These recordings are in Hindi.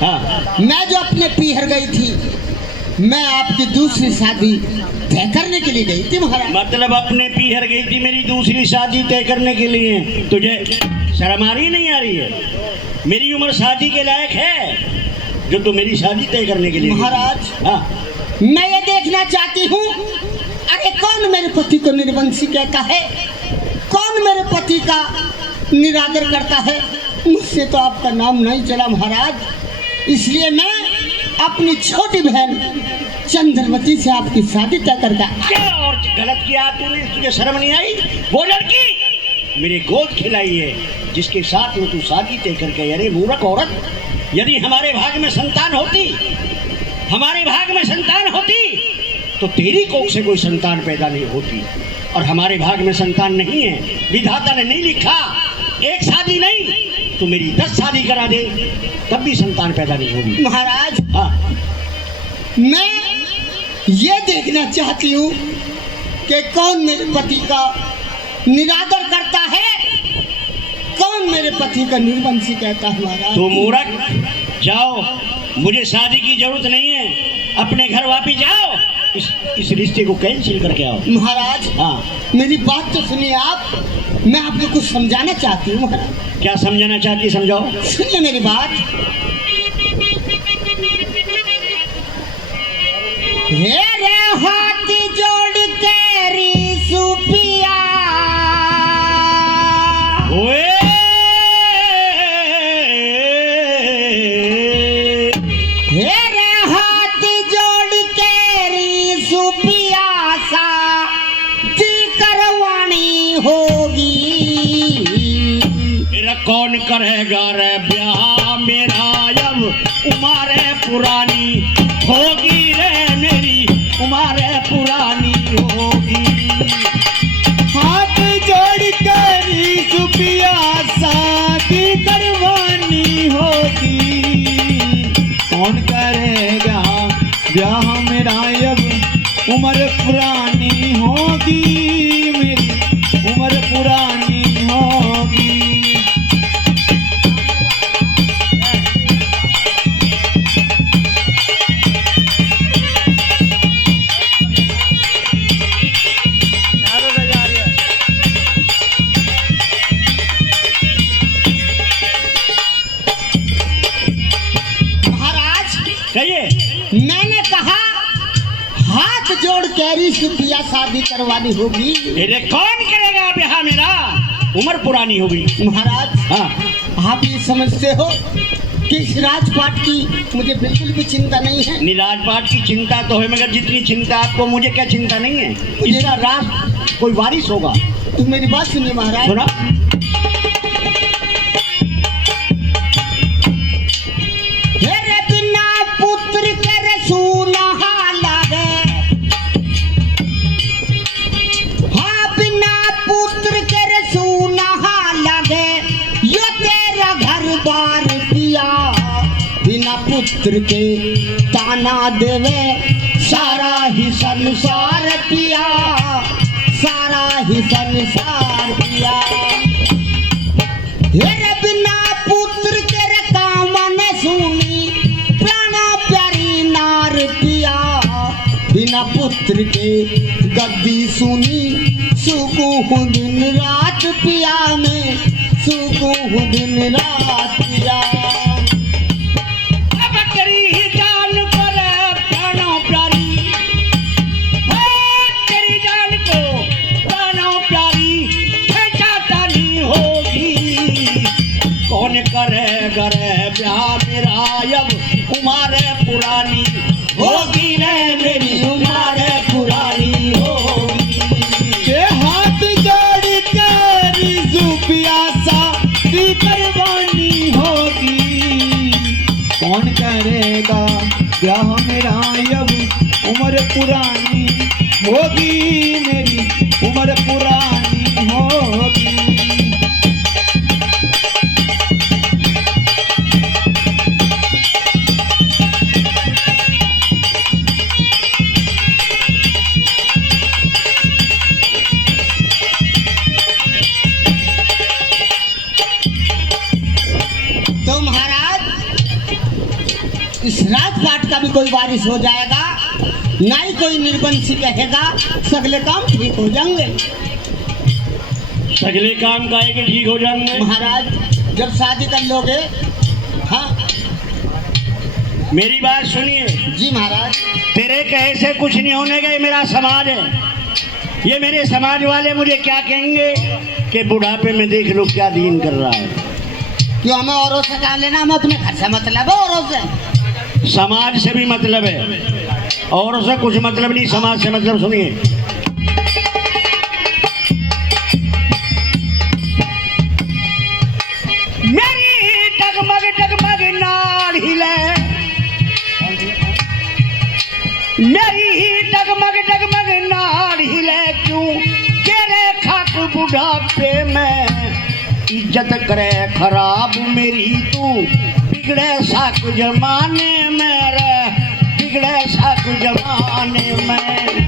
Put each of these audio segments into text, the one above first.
हाँ। मैं जो अपने पीहर गई थी, मैं आपकी दूसरी शादी तय करने के लिए गई थी महाराज। मतलब अपने पीहर गई थी मेरी दूसरी शादी तय करने के लिए? तुझे शर्म आ रही नहीं आ रही है? मेरी उम्र शादी के लायक है जो तू मेरी शादी तय करने के लिए महाराज? हाँ। मैं ये देखना चाहती हूँ, अरे कौन मेरे पति को निर्वंशी कहता है, कौन मेरे पति का निरादर करता है? मुझसे तो आपका नाम नहीं चला महाराज, इसलिए मैं अपनी छोटी बहन चंद्रवती से आपकी शादी तय करता। क्या और गलत किया तूने? तुझे शर्म नहीं आई? वो लड़की मेरी गोद खिलाई है जिसके साथ में तू शादी तय करके, अरे मूर्ख औरत, यदि हमारे भाग में संतान होती, हमारे भाग में संतान होती तो तेरी कोख से कोई संतान पैदा नहीं होती, और हमारे भाग में संतान नहीं है, विधाता ने नहीं लिखा। एक शादी नहीं तो मेरी 10 शादी करा दे तब भी संतान पैदा नहीं होगी। महाराज हाँ। मैं ये देखना चाहती हूँ कि कौन मेरे पति का निरादर करता है, कौन मेरे पति का निर्वंशी कहता है। महाराज तो मूर्ख, जाओ, मुझे शादी की जरूरत नहीं है, अपने घर वापिस जाओ, इस रिश्ते को कैंसिल करके आओ। महाराज हाँ। मेरी बात तो सुनिए आप, मैं आपको कुछ समझाना चाहती हूँ। महाराज क्या समझाना चाहती, समझाओ। सुनिए मेरी बात। हे रे हाथ जोड़ के रिसुपिया, ओए हे रे हाथ जोड़ के रिसुपिया, शादी करवानी होगी। मेरा कौन करेगा रे ब्याह, मेरा अब उम्र पुरानी होगी रे, मेरी उम्र पुरानी होगी। हाथ जोड़ कर सुपिया शादी करवानी होगी। कौन करेगा ब्याह मेरा अब उम्र पुरानी होगी, मेरी उम्र पुरानी होगी। मैंने कहा हाथ जोड़ कैरी सुपिया शादी करवानी होगी। अरे कौन करेगा ब्याह मेरा, उम्र पुरानी होगी। महाराज हाँ। आप ये समझते हो कि इस राजपाट की मुझे बिल्कुल भी चिंता नहीं है। राजपाट की चिंता तो है, मगर जितनी चिंता आपको, मुझे क्या चिंता नहीं है। इसका राज कोई वारिस होगा। तो मेरी बात सुनिए महाराज। सुना। पुत्र कर सुनहा लगे, हाँ बिना पुत्र कर सुनहा लगे, यो तेरा घर बार पिया, बिना पुत्र के ताना देवे सारा ही संसार पिया, सारा ही संसार पिया। हेरे बिना पुत्र तेरे काम न सुनी, पिया बिना पुत्र के गद्दी सुनी, सुकूं दिन रात पिया में, सुकूं दिन रात पिया। अब तेरी जान पर प्राणों प्यारी, तेरी जान को प्राणों प्यारी खेचातानी होगी। कौन करेगा रे ब्याह मेरा अब उम्र पुरानी होगी रे, मेरी उम्र पुरानी होगी। हाथ जोड़ कर सुपिया शादी करवानी होगी। कौन करेगा ब्याह मेरा अब उम्र पुरानी होगी, मेरी उम्र पुरानी होगी। इस राजपाट का भी कोई बारिश हो जाएगा, ना ही कोई निर्बंसी कहेगा, सगले काम ठीक हो जाएंगे। सगले काम काहे के ठीक हो जाएंगे? महाराज जब शादी कर लोगे, हाँ मेरी बात सुनिए, जी महाराज। तेरे कहे से कुछ नहीं होने का, ये मेरा समाज है। ये मेरे समाज वाले मुझे क्या कहेंगे कि बुढ़ापे में देख लो क्या दीन कर रहा है। क्यों हमें औरों से क्या लेना, हमें अपने घर से मतलब है, औरों से समाज से भी मतलब है, औरों से कुछ मतलब नहीं, समाज से मतलब। सुनिए, मेरी डगमग डगमग नाड़ हिले, मेरी ही डगमग डगमग नाड़ हिले, क्यों तेरे खाक बुढ़ापे में इज्जत करे खराब मेरी, तू बिगड़े साक जमाने में रे, बिगड़े साक जमाने में।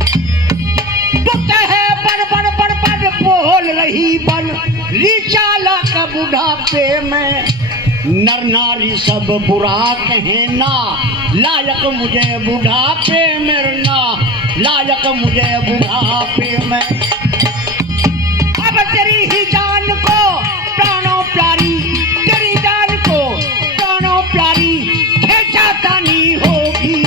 तो कहे बड़ बड़ बड़ बड़ बोल रही बन रिचाला का बुढ़ापे में, नर नारी सब बुरा कहे ना, लायक मुझे बुढ़ापे में ना, लायक मुझे बुढ़ापे में। अब तेरी ही जान को प्राणों प्यारी, तेरी जान को प्राणों प्यारी खेचाता नहीं होगी,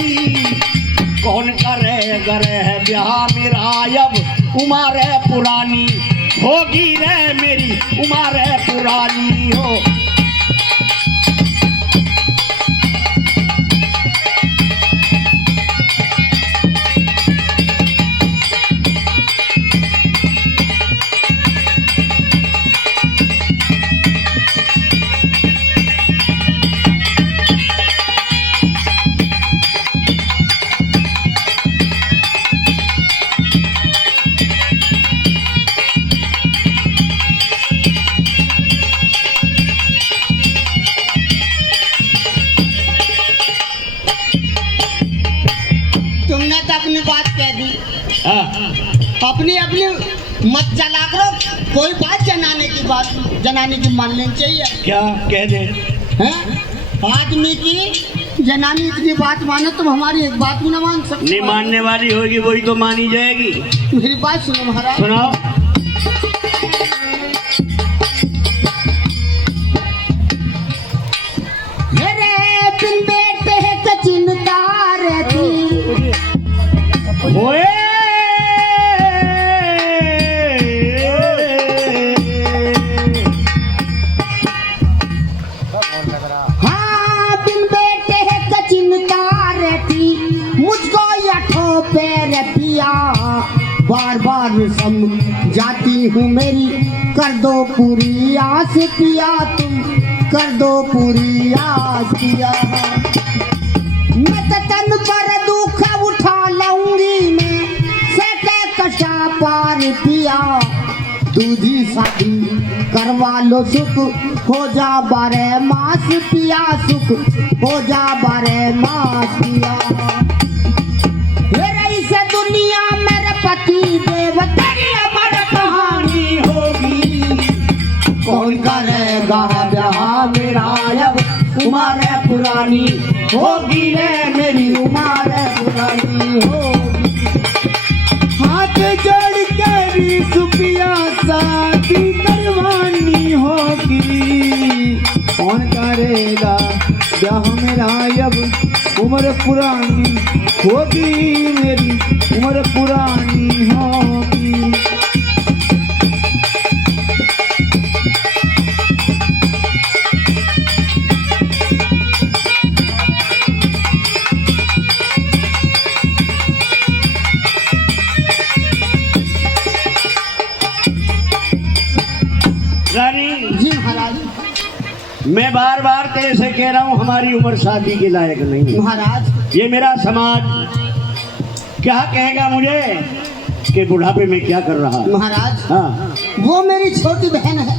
कौन करेगा रे ब्याह मेरा, अब उम्र पुरानी होगी रे मेरी, उम्र पुरानी हो। तुमने तो अपनी बात कह दी, अपनी अपनी मत चला करो, कोई बात जनाने की मान लेनी चाहिए। क्या कह दे? हैं? आदमी की जनानी इतनी बात माने, तुम हमारी एक बात भी ना मान सकते। नहीं मानने वाली होगी वही तो मानी जाएगी। मेरी बात सुनो महाराज। सुनाओ। मेरे बिन बेटे का चिंता रहती, ओए हाँ बिन बेटे का चिंता रहती, मुझको यठो पैर पिया, बार बार समझाती हूँ मेरी, कर दो पूरी आस पिया, तुम कर दो पूरी आस पिया। मैं तन पर दुख उठा लूंगी मैं, सके कशा पार पिया, दूधी शादी करवा लो, सुख हो जा बारह मास पिया, सुख हो जा बारह मास पिया। मेरे इस दुनिया मेरे पति देव, तेरी अमर कहानी होगी, कौन करेगा ब्याह मेरा, अब उम्र पुरानी होगी रे मेरी, उम्र पुरानी होगी। हाथ जोड़ कर सुपिया शादी करवानी होगी, कौन करेगा ब्याह मेरा, अब उम्र पुरानी होगी मेरी, उम्र पुरानी होगी। रानी जी महाराज। मैं बार बार तेरे से कह रहा हूँ हमारी उम्र शादी के लायक नहीं। महाराज ये मेरा समाज क्या कहेगा मुझे कि बुढ़ापे में क्या कर रहा है। महाराज हाँ वो मेरी छोटी बहन है,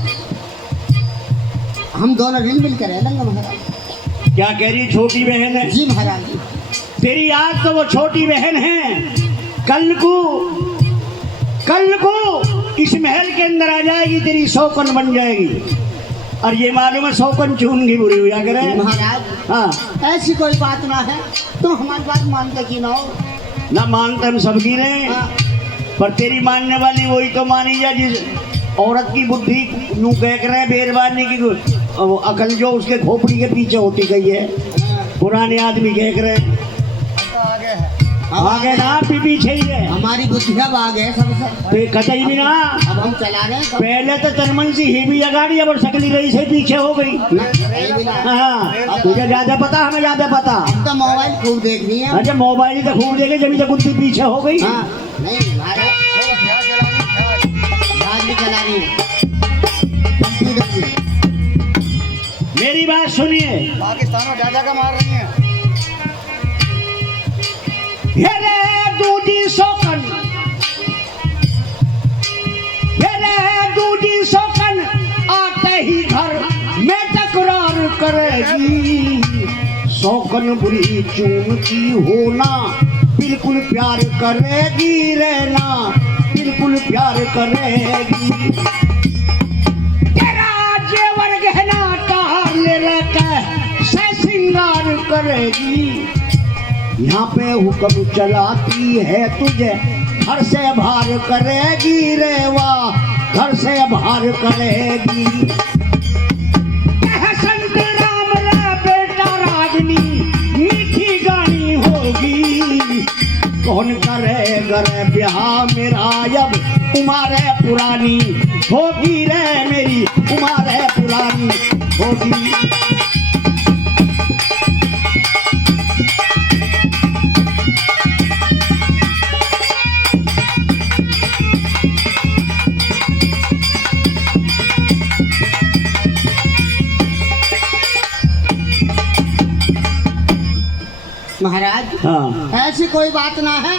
हम दोनों मिल मिल कर रह लेंगे महाराज। क्या कह रही छोटी बहन है? जी महाराज। तेरी आज तो वो छोटी बहन है, कल को इस महल के अंदर आ जाएगी, तेरी सौकन बन जाएगी। और ये मालूम है 100 कन चून की बुरी हुआ करे। महाराज हाँ ऐसी कोई बात ना है, तुम हमारी बात मानते कि ना हो। ना मानते हम सबकी ने, हाँ, पर तेरी मानने वाली वही तो मानी जा जिस औरत की बुद्धि यूं कह रहे हैं बेरबानी की वो अकल जो उसके खोपड़ी के पीछे होती गई है। पुराने आदमी कह रहे हैं आगे ना पीछे ही है। हमारी बुद्धि अब आ गए सबसे। तो ये कतई भी ना, अब हम चला रहे हैं सब। पहले तो तनमन सी ही भी अगाड़ी अब सकली रही से पीछे हो गई। नहीं भी ना। हाँ तुझे ज्यादा पता हमें ज्यादा पता। अब तो मोबाइल खूब देखनी है। अच्छा मोबाइल तो खूब देखे जब तक कुत्ती पीछे हो गई। हाँ नहीं महाराज राज भी चला रही है। कंप्यूटर भी। मेरी बात सुनिए, पाकिस्तान में जा का मार रही हैं। हेरे दूधी सोकन, हेरे दूधी सोकन आते ही घर में तकरार करेगी। सोकन बुरी चून की होना बिल्कुल प्यार करेगी, रहना बिल्कुल प्यार करेगी। तेरा जेवर गहना तार ले लेकर से श्रृंगार करेगी। यहाँ पे हुक्म चलाती है तुझे घर से बाहर करेगी, रेवा घर से बाहर करेगी। संत राम रे बेटा रागनी मीठी गानी होगी। कौन करेगा रे ब्याह मेरा अब उम्र पुरानी होगी रे, मेरी उम्र पुरानी होगी। महाराज हाँ ऐसी कोई बात ना है।